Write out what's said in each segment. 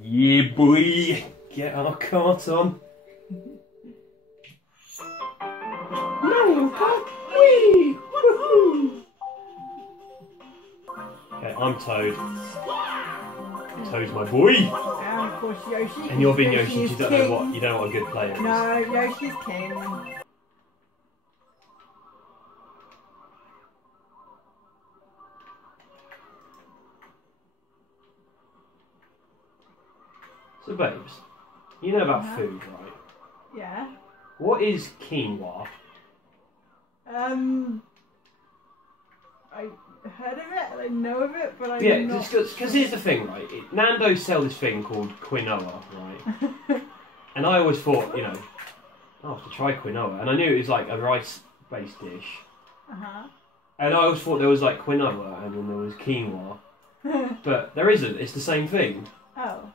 Yeah, boy. Get our cart on. Mario Kart. Whee! Woohoo! Okay, I'm Toad. Toad's my boy. And of course Yoshi. And you're being Yoshi. Yoshi You don't know what. You don't know what a good player is. No, Yoshi's king. So, babes, you know about food, right? Yeah. What is quinoa? I heard of it, I know of it, but I'm Yeah, not... because here's the thing, right? Nando's sell this thing called quinoa, right? And I always thought, you know, I'll have to try quinoa. And I knew it was like a rice-based dish. Uh-huh. And I always thought there was like quinoa and then there was quinoa. But there isn't, it's the same thing. Oh.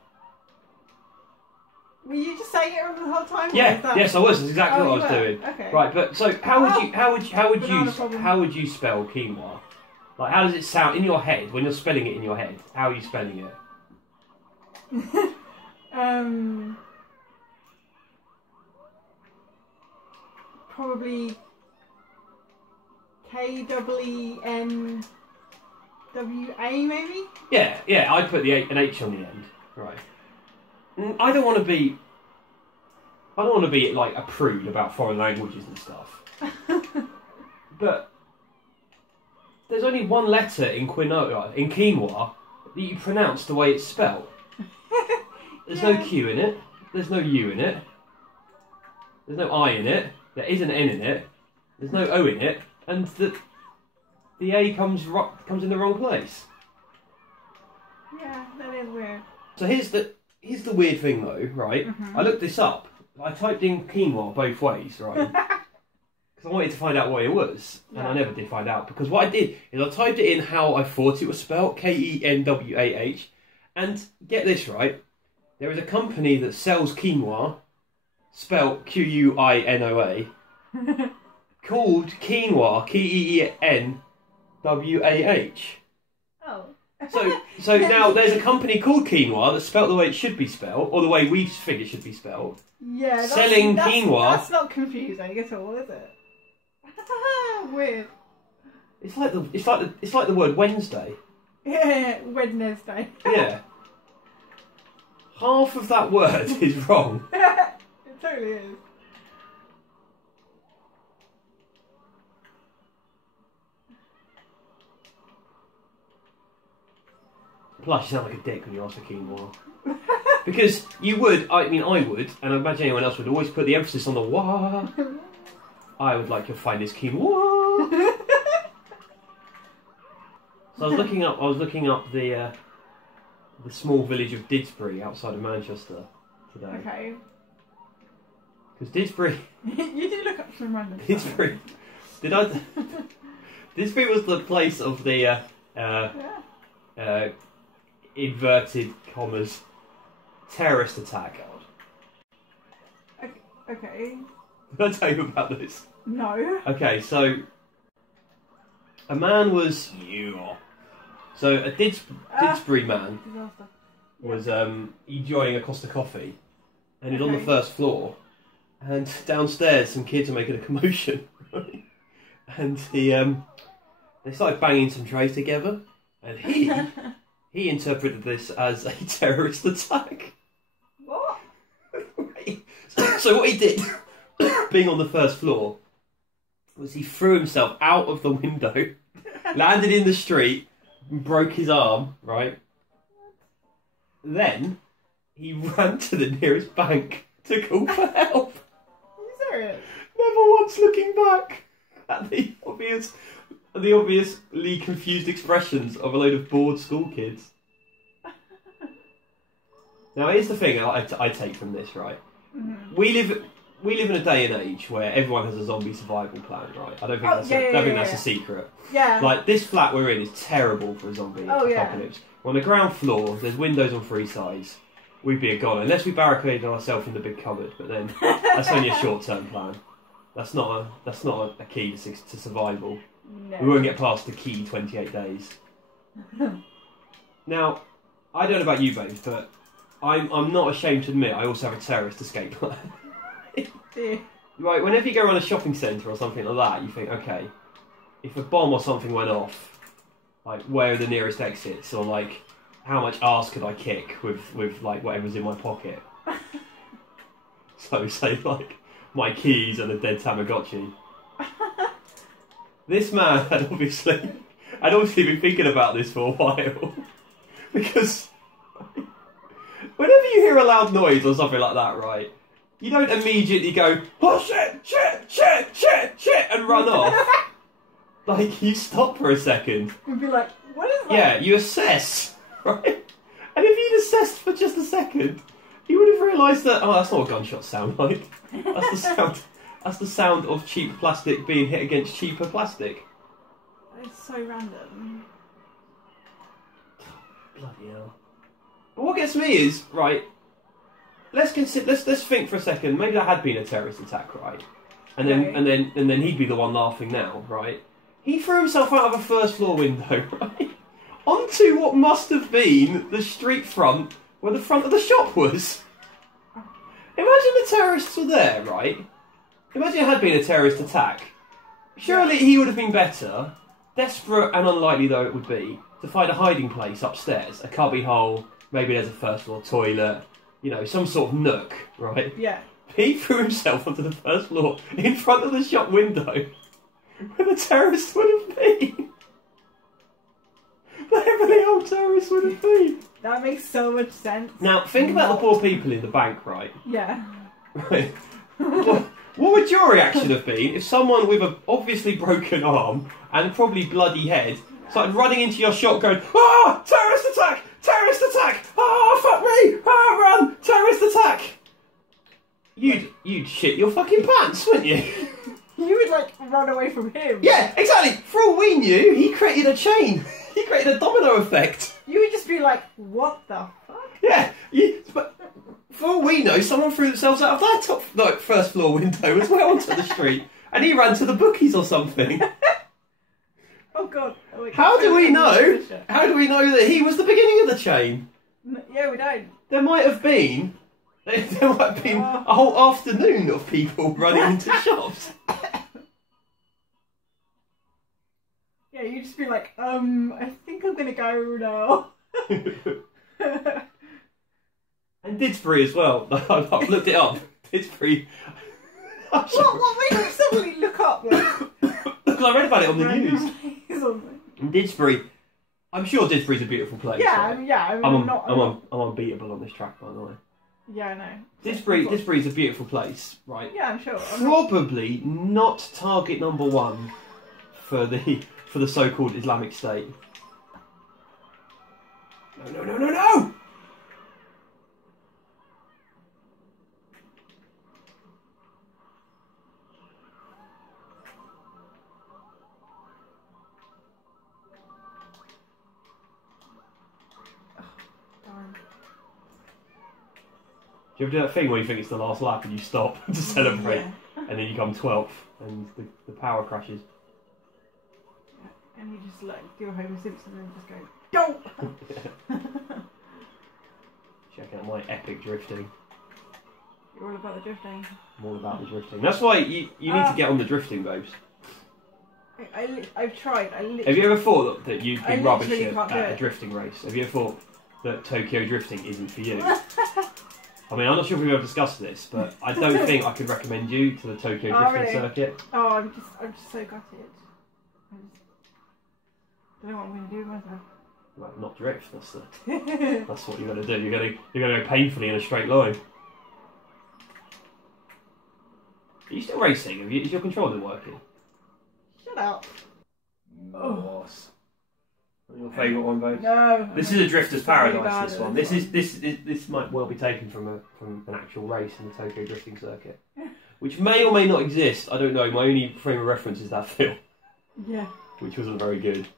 Were you just saying it wrong the whole time? Yeah, yes I was, that's exactly what I was doing. Okay. Right, but so how would you spell quinoa? Like, how does it sound in your head when you're spelling it in your head? How are you spelling it? Probably K-E-E-N-W-A maybe? Yeah, I'd put an H on the end. Right. I don't want to be like a prude about foreign languages and stuff. But there's only one letter in quinoa that you pronounce the way it's spelled. There's no Q in it. There's no U in it. There's no I in it. There is an N in it. There's no O in it, and the A comes in the wrong place. Yeah, that is weird. So here's the weird thing though, right? I looked this up. I typed in quinoa both ways, right? Because I wanted to find out what it was, and I never did find out. Because what I did is I typed it in how I thought it was spelled, K-E-N-W-A-H, and get this right, there is a company that sells quinoa, spelled Q-U-I-N-O-A, called Keenwah, K-E-E-N-W-A-H. Oh. So now there's a company called Keenwah that's spelt the way it should be spelled, or the way we think it should be spelled. Yeah, selling quinoa. That's not confusing at all, is it? Weird. It's like the word Wednesday. Yeah, Wednesday. Yeah. Half of that word is wrong. It totally is. Plus, you sound like a dick when you ask for quinoa. Because you would, I would, and I imagine anyone else would always put the emphasis on the wah. I would like your finest quinoa. So I was looking up the small village of Didsbury outside of Manchester today. Okay. Because Didsbury... You did look up some random Didsbury... Didsbury was the place of the... inverted commas terrorist attack. Okay. Did I tell you about this? No. Okay, so a man was a Didsbury man Disaster. was enjoying a Costa coffee, and he's on the first floor, and downstairs some kids are making a commotion, and they started banging some trays together, and he interpreted this as a terrorist attack. What? So what he did, being on the first floor, was he threw himself out of the window, landed in the street, and broke his arm, right? Then he ran to the nearest bank to call for help. Are you serious? Never once looking back at the obviously confused expressions of a load of bored school kids. Now here's the thing I take from this, right? Mm-hmm. We live in a day and age where everyone has a zombie survival plan, right? I don't think that's a secret. Yeah. Like, this flat we're in is terrible for a zombie apocalypse. On the ground floor, there's windows on three sides. We'd be a goner unless we barricaded ourselves in the big cupboard. But then that's only a short-term plan. That's not a key to survival. No. We won't get past the key 28 days. Now, I don't know about you, babes, but I'm not ashamed to admit I also have a terrorist escape plan. Yeah. Right, whenever you go around a shopping centre or something like that, you think, okay, if a bomb or something went off, like, where are the nearest exits? Or, like, how much arse could I kick with like, whatever's in my pocket? So, say, like, my keys and a dead Tamagotchi. This man had obviously been thinking about this for a while. Because whenever you hear a loud noise or something like that, right, you don't immediately go, oh shit, shit, shit, shit, shit, and run off. Like, you stop for a second. You'd be like, what is that? Yeah, you assess, right? And if you'd assessed for just a second, you would have realised that, oh, that's not what gunshots sound like. That's the sound of cheap plastic being hit against cheaper plastic. It's so random. Bloody hell. But what gets me is, right, let's think for a second, maybe that had been a terrorist attack, right? And then he'd be the one laughing now, right? He threw himself out of a first floor window, right? Onto what must have been the street front where the front of the shop was. Imagine the terrorists were there, right? Imagine it had been a terrorist attack. Surely he would have been better, desperate and unlikely though it would be, to find a hiding place upstairs, a cubby hole, maybe there's a first floor toilet, you know, some sort of nook, right? Yeah. He threw himself onto the first floor in front of the shop window where the terrorists would have been. Wherever the old terrorists would have been. That makes so much sense. Now, think about the poor people in the bank, right? Yeah. Right. What would your reaction have been if someone with an obviously broken arm and probably bloody head started running into your shop going, ah, terrorist attack! Terrorist attack! Ah, fuck me! Ah, run! Terrorist attack! You'd shit your fucking pants, wouldn't you? You would, like, run away from him. Yeah, exactly. For all we knew, he created a chain. He created a domino effect. You would just be like, what the fuck? Yeah, but for all we know, someone threw themselves out of their first floor window as well onto the street, and he ran to the bookies or something. Oh god. How do we know? How do we know that he was the beginning of the chain? Yeah, we don't. There might have been a whole afternoon of people running into shops. Yeah, you'd just be like, I think I'm gonna go now. And Didsbury as well. I've looked it up. Didsbury. What made you suddenly look up? Because I read about it on the news. And Didsbury, I'm sure Didsbury's a beautiful place. Yeah, right? yeah. I'm unbeatable on this track, by the way. Yeah, I know. Didsbury's a beautiful place, right? Yeah, I'm sure. Probably not target number one for the so-called Islamic State. No! Do you ever do that thing where you think it's the last lap and you stop to celebrate, and then you come 12th and the power crashes? Yeah. And you just like do a Homer Simpson and just go, go! Check out my epic drifting. You're all about the drifting. I'm all about the drifting. That's why you need to get on the drifting, babes. I've tried. Have you ever thought that you'd be rubbish at a it. drifting race? Have you ever thought that Tokyo drifting isn't for you? I mean, I'm not sure if we've ever discussed this, but I don't think I could recommend you to the Tokyo drifting circuit. Oh, I'm just so gutted. I don't know what I'm going to do with myself. Well, not drift. That's what you're going to do. You're going to go painfully in a straight line. Are you still racing? Is your controller working? Shut up. Oh. Your favourite one, babe? No. This is a drifter's paradise. Really this one. This might well be taken from an actual race in the Tokyo drifting circuit, which may or may not exist. I don't know. My only frame of reference is that film. Yeah. Which wasn't very good.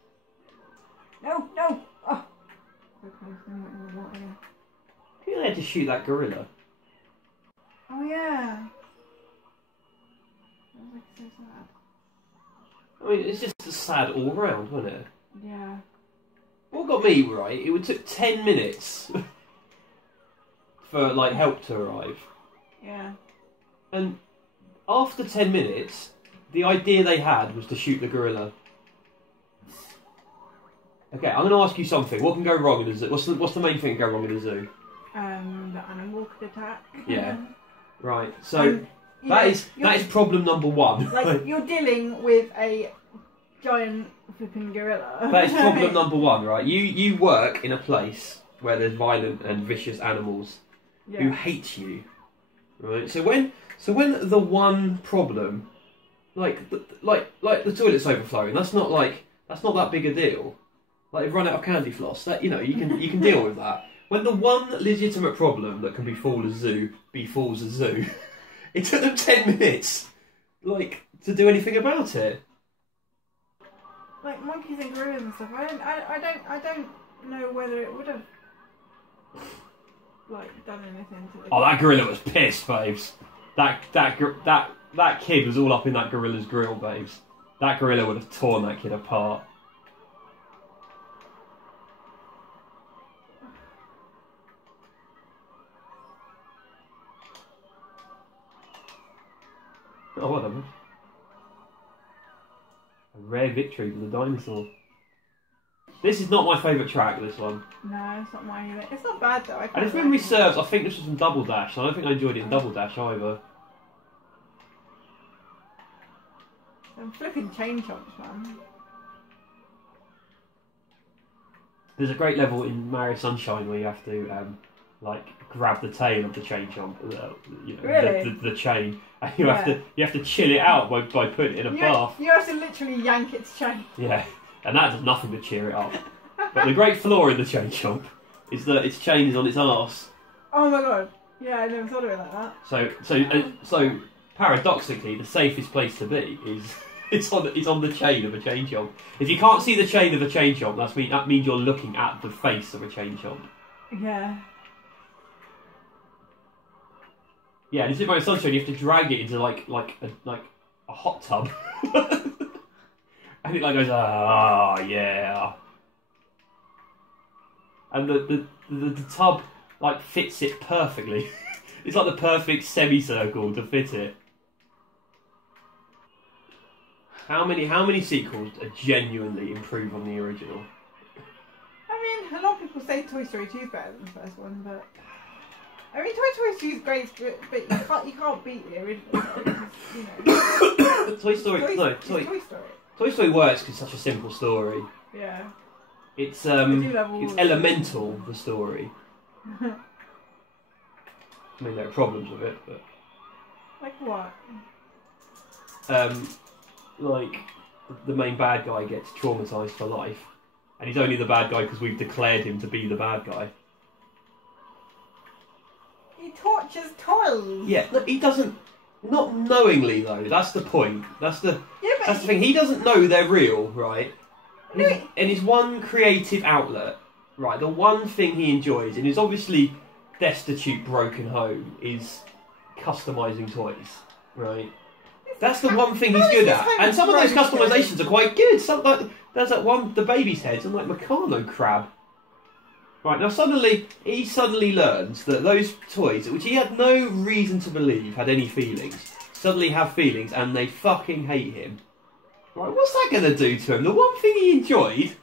No. Oh. Who had to shoot that gorilla? Oh yeah. That was like so sad. I mean, it's just sad all round, wasn't it? Yeah. What got me right? It took 10 minutes for like help to arrive. Yeah. And after 10 minutes, the idea they had was to shoot the gorilla. Okay, I'm going to ask you something. What can go wrong in a zoo? What's the main thing that can go wrong in a zoo? The animal could attack. Yeah. Right. So that is problem number one. Like you're dealing with a giant flipping gorilla. That is problem number one, right? You work in a place where there's violent and vicious animals who hate you, right? So when the one problem, like the toilet's overflowing, that's not that big a deal. Like they've run out of candy floss. That you can deal with that. When the one legitimate problem that can befall a zoo befalls a zoo, it took them 10 minutes, like, to do anything about it. Like monkeys and gorillas and stuff. I don't know whether it would have like done anything to the. Oh, that gorilla was pissed, babes. That kid was all up in that gorilla's grill, babes. That gorilla would have torn that kid apart. Oh, whatever. A rare victory for the dinosaur. This is not my favourite track, this one. No, it's not mine either. It's not bad though. And if memory serves, I think this was from Double Dash, and I don't think I enjoyed it in Double Dash either. I'm flipping chain chomps, man. There's a great level in Mario Sunshine where you have to like grab the tail of the chain chomp, Really? the chain, and you have to chill it out by putting it in a bath. You have to literally yank its chain. Yeah, and that does nothing to cheer it up. But the great flaw in the chain chomp is that its chain is on its arse. Oh my god! Yeah, I never thought of it like that. So paradoxically, the safest place to be is it's on the chain of a chain chomp. If you can't see the chain of a chain chomp, that means you're looking at the face of a chain chomp. Yeah. Yeah, and in Super Mario Sunshine, you have to drag it into like a hot tub, and it like goes, yeah, and the tub like fits it perfectly. It's like the perfect semicircle to fit it. How many sequels genuinely improve on the original? I mean, a lot of people say Toy Story 2 is better than the first one, but I mean, Toy Story 2 is great, but you can't beat the original. Toy Story. Toy Story works because it's such a simple story. Yeah. It's elemental, the story. I mean, there are problems with it, but like what? Like the main bad guy gets traumatised for life, and he's only the bad guy because we've declared him to be the bad guy. He tortures toys. Yeah, look, he doesn't. Not knowingly though. That's the point. That's the thing. He doesn't know they're real, right? And his one creative outlet, right? The one thing he enjoys in his obviously destitute, broken home is customising toys, right? That's the one thing he's good at. And some of those customisations are quite good. There's that one, the baby's heads, and like Meccano crab. Right, now he suddenly learns that those toys, which he had no reason to believe had any feelings, suddenly have feelings and they fucking hate him. Right, what's that going to do to him? The one thing he enjoyed,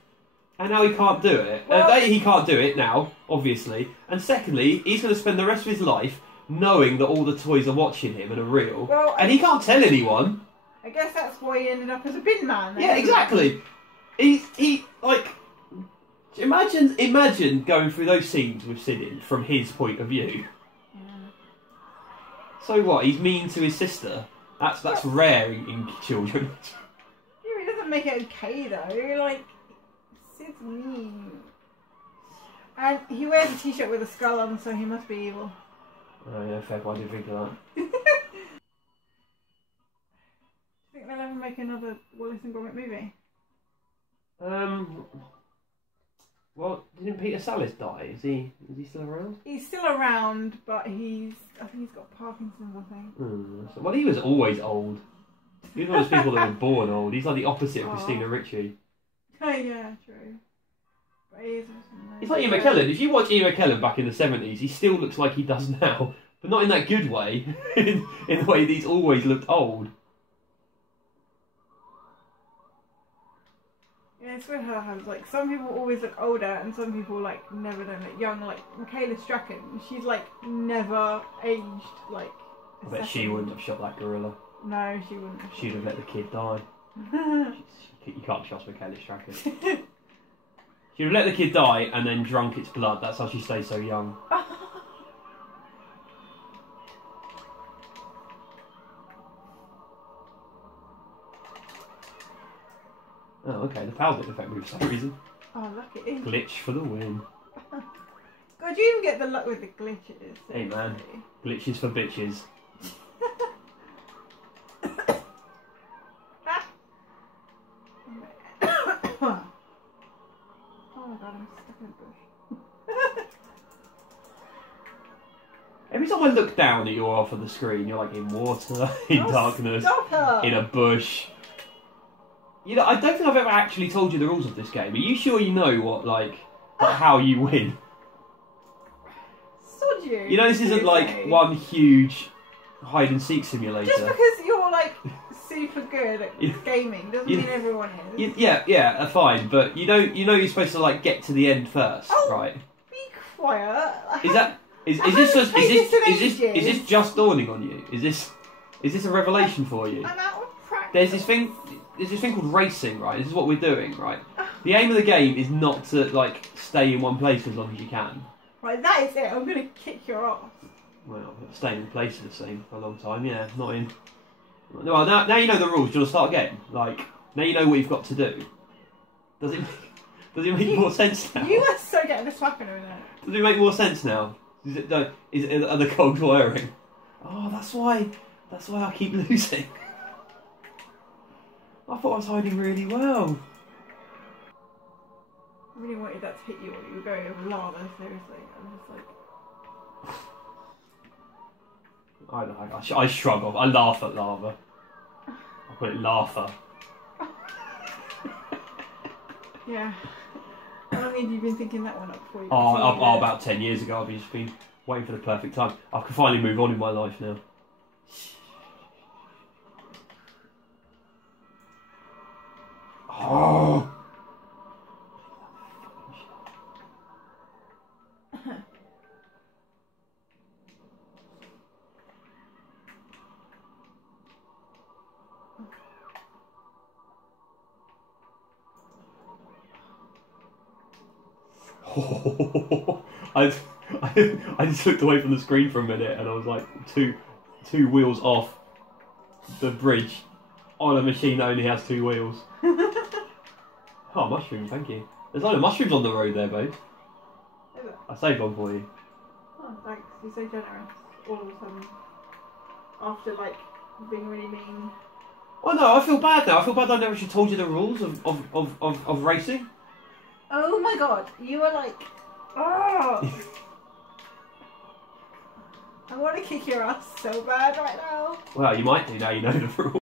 and now he can't do it. Well, he can't do it now, obviously. And secondly, he's going to spend the rest of his life knowing that all the toys are watching him and are real. Well, and he can't tell anyone. I guess that's why he ended up as a bin man. Yeah, exactly. He like... Imagine going through those scenes with Sid from his point of view. Yeah. So what? He's mean to his sister. That's rare in children. Yeah, he doesn't make it okay though. Like, Sid's mean, and he wears a t-shirt with a skull on, so he must be evil. Oh yeah, fair. I didn't think of that. Do you think they'll ever make another Wallace and Gromit movie? Well, didn't Peter Sallis die? Is he still around? He's still around, but I think he's got Parkinson's, I think. Well, he was always old. He was one of those people that were born old. He's like the opposite of Christina Ricci. Oh yeah, true. He's like Ian McKellen. If you watch Ian McKellen back in the 70s, he still looks like he does now. But not in that good way. in the way that he's always looked old. Yeah, it's weird how like some people always look older and some people like never don't look young. Like Michaela Strachan, she's like never aged like. I bet she wouldn't have shot that gorilla. No, she wouldn't. She'd have let the kid die. You can't trust Michaela Strachan. She'd have let the kid die and then drunk its blood. That's how she stays so young. Oh, okay. The power didn't affect me for some reason. Oh, look at it. Glitch for the win. God, you even get the luck with the glitches. Hey, man. Glitches for bitches. Oh my god, I'm stuck in a bush. Every time I look down at you off of the screen, you're like in water, in darkness, in a bush. You know, I don't think I've ever actually told you the rules of this game. Are you sure you know what, like how you win? Sod you. You know, this isn't like one huge hide and seek simulator. Just because you're like super good at gaming doesn't mean everyone is. Yeah, fine. But you know you're supposed to like get to the end first, right? Be quiet. Is this just dawning on you? Is this a revelation for you? I'm out of practice. There's this thing called racing, right? This is what we're doing, right? The aim of the game is not to like stay in one place for as long as you can. Right, that is it. I'm gonna kick your ass. Well, staying in place is the same for a long time. Yeah, not in. Well, now you know the rules. Do you want to start again? Like now you know what you've got to do. Does it make more sense now? You are so getting a slap in a minute. Does it make more sense now? Are the cogs whirring? Oh, that's why I keep losing. I thought I was hiding really well. I really wanted that to hit you while you were going over lava, seriously. I'm just like... I shrug off. I laugh at lava. I call it laugher. Yeah. How long have you been thinking that one up before you... About 10 years ago. I've just been waiting for the perfect time. I can finally move on in my life now. Oh! I just looked away from the screen for a minute and I was like two wheels off the bridge on a machine that only has 2 wheels. Oh, mushrooms, thank you. There's a lot of mushrooms on the road there, babe. Is it? I saved one for you. Oh, thanks. You're so generous. All of a sudden. After, like, being really mean. Well, no, I feel bad now. I feel bad I never actually told you the rules of racing. Oh my god, you were like... Oh! I want to kick your ass so bad right now. Well, you might do now you know the rules.